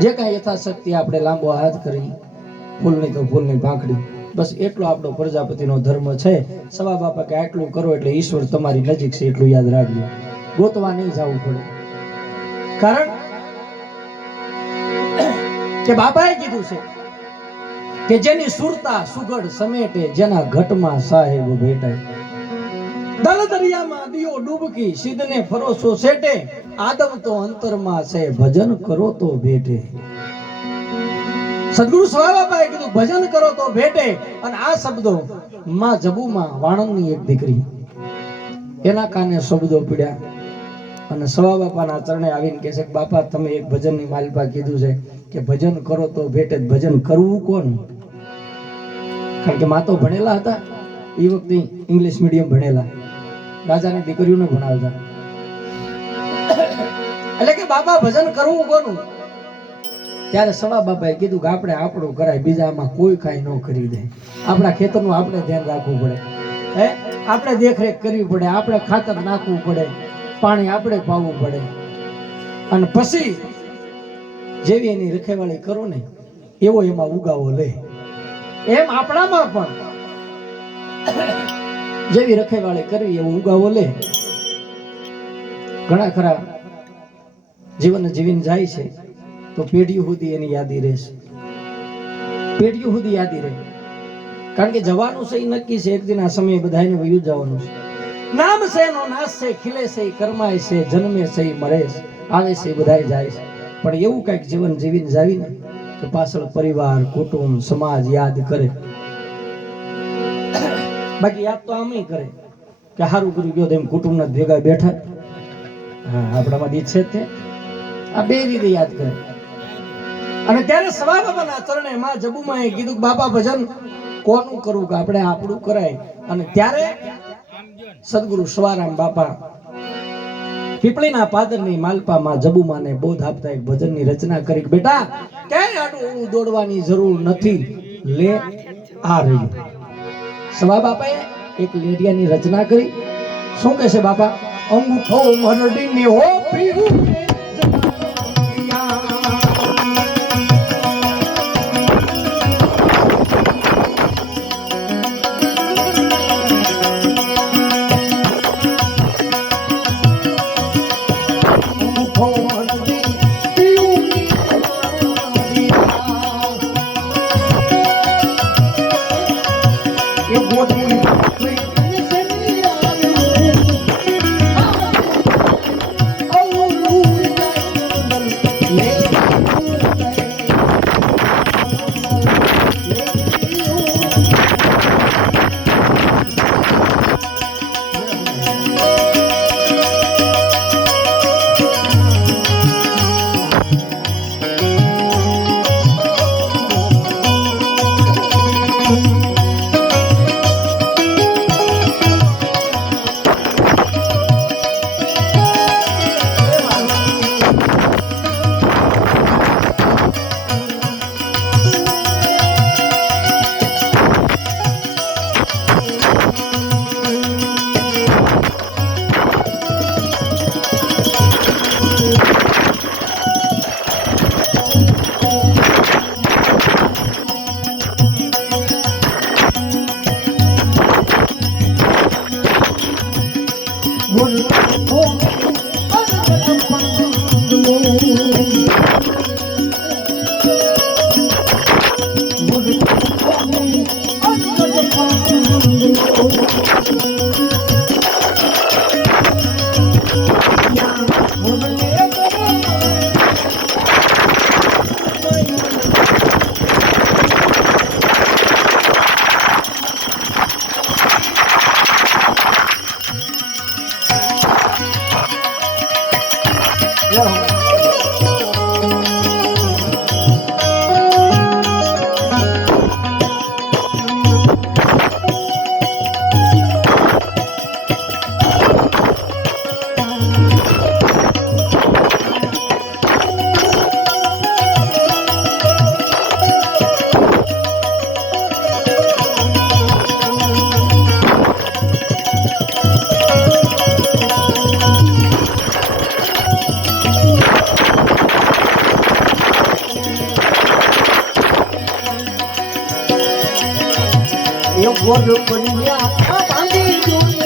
જે કાંઈ યથાશક્તિ આપણે લાંબો હાથ કરી, ફૂલની તો ફૂલની પાંખડી, બસ એટલો આપણો પ્રજાપતિનો ધર્મ છે. સવા બાપા કે આટલું કરો એટલે ઈશ્વર તમારી નજીક છે એટલું યાદ રાખજો. ગોતવા નહીં જવું પડે. કારણ કે બાપાએ કીધું છે કે જેની સુરતા સુગડ સમેટે, જેના ઘટમાં સાહેબ ભેટાય. દલ દરિયામાં દિયો ડૂબકી, સિદ્ધને ફરોસો સેટે, આદમ તો અંતરમાં છે, ભજન કરો તો ભેટે. સદગુરુ સ્વામી બાપાએ કીધું ભજન કરો તો ભેટે. અને આ શબ્દો માં જબુમાં વાણંદની એક દીકરી એના કાને શબ્દો પીડ્યા અને સવા બાપાના ચરણે આવીને કહે છે કે બાપા તમે એક ભજનની માલપા કીધું છે કે ભજન કરો તો ભેટે. ભજન કરવું કોણ? કારણ કે માં તો ભણેલા હતા એ વખતે, ઇંગ્લિશ મીડિયમ ભણેલા, રાજાની દીકરીઓને ભણાવતા. એટલે કે બાપા ભજન કરવું કોનું? ત્યારે સવા બાપાએ કીધું કે આપણે આપણું કરાય, બીજામાં કોઈ કાંઈ ન કરી દે. આપણા ખેતરનું આપણે ધ્યાન રાખવું પડે, હે આપણે દેખરેખ કરવી પડે, આપણે ખાતર નાખવું પડે, પાણી આપણે પાવું પડે, અને પછી જેવી એની રખેવાળી કરો ને એવો એમાં ઉગાવો લે. એમ આપણામાં પણ જેવી રખેવાળી કરવી એવો ઉગાવો લે. ઘણા ખરા જીવન જીવીને જાય છે તો પેઢીઓ સુધી એની યાદી રહેશે, પેઢીઓ સુધી યાદી રહે. કારણ કે જવાનું છે એ નક્કી છે, એક દિન આ સમયે બધાને વયું જવાનું છે. નામ છે નો નાશ છે, ખીલે છે કરમાય છે, જન્મે છે મરે છે, આવે છે બધાય જાય છે. પણ એવું કંઈક જીવન જીવીને જાવીને તો પાછળ પરિવાર, કુટુંબ, સમાજ યાદ કરે. બાકી યાદ તો આમ કરે કે હારું કર્યું ગયો તેમ કુટુંબના ભેગા બેઠા. હા, આપણામાં ઈચ્છે છે તે આ બે રીતે યાદ કરે. અને ત્યારે સવા બાપાના ચરણે માં જબુમાં એ કીધું બાપા ભજન કોનું કરવું? કે આપણે આપણું કરાય. અને ત્યારે સદગુરુ સવારામ બાપા પીપળીના પાદરની માલપા માં જબુમાને બોધ આપતા એક ભજનની રચના કરી. બેટા ક્યાંય આડું દોડવાની જરૂર નથી, લે આ રહ્યું. સવા બાપાએ એક લેડિયાની રચના કરી. શું કહે છે બાપા? અંગૂઠો મરડીને હો પીવું ગોર પડ્યા ભાંગી જોઈ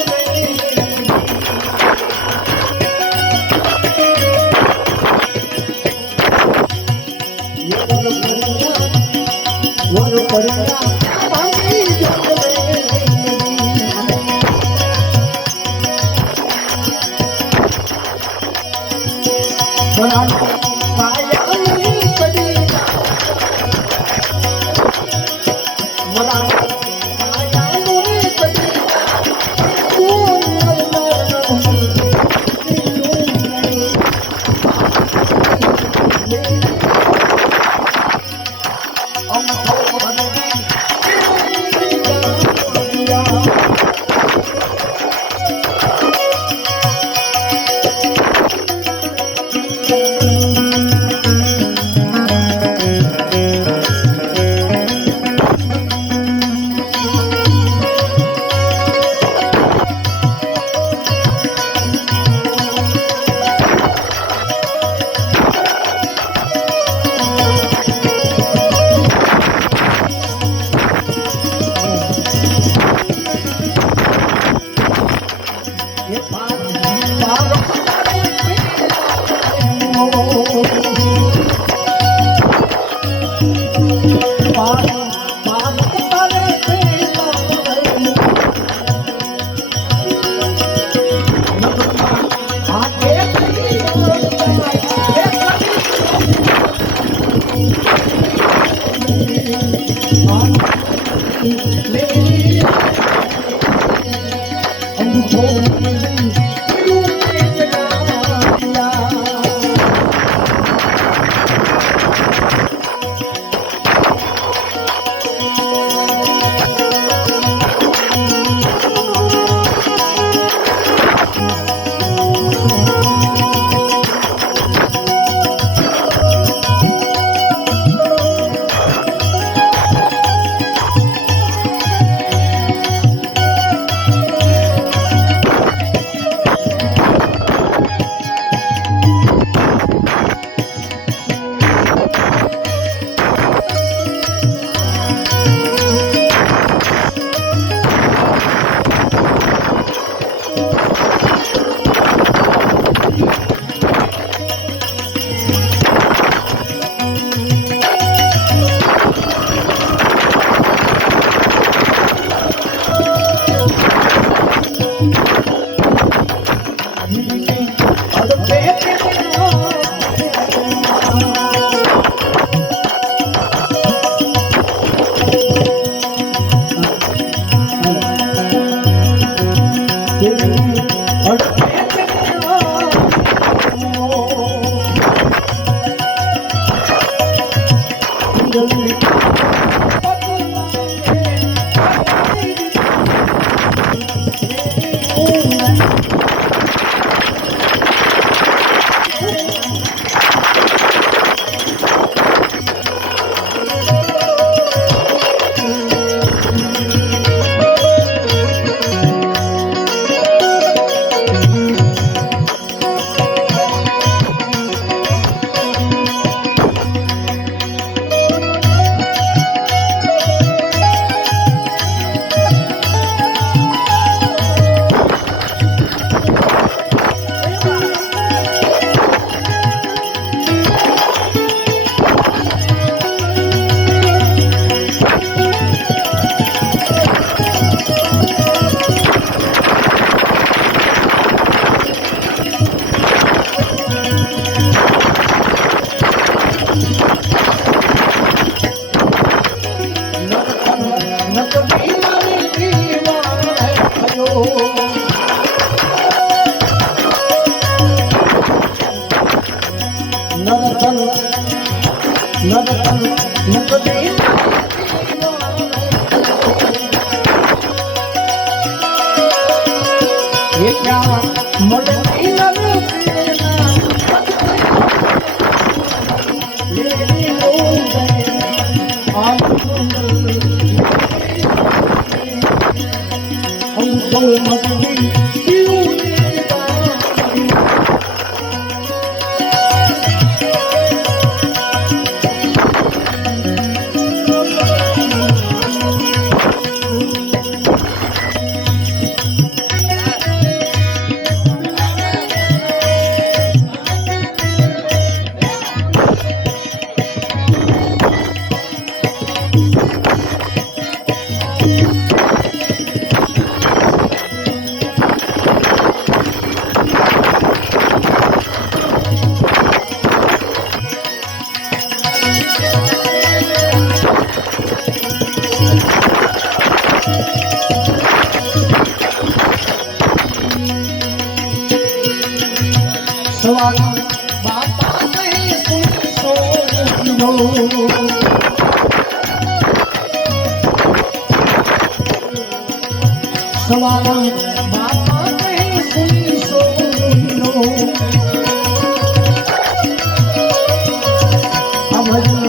ગોર પડ્યા ભાંગી જોઈ Thank you. સવારા બાપા કહે સુની સોનો આ ભજન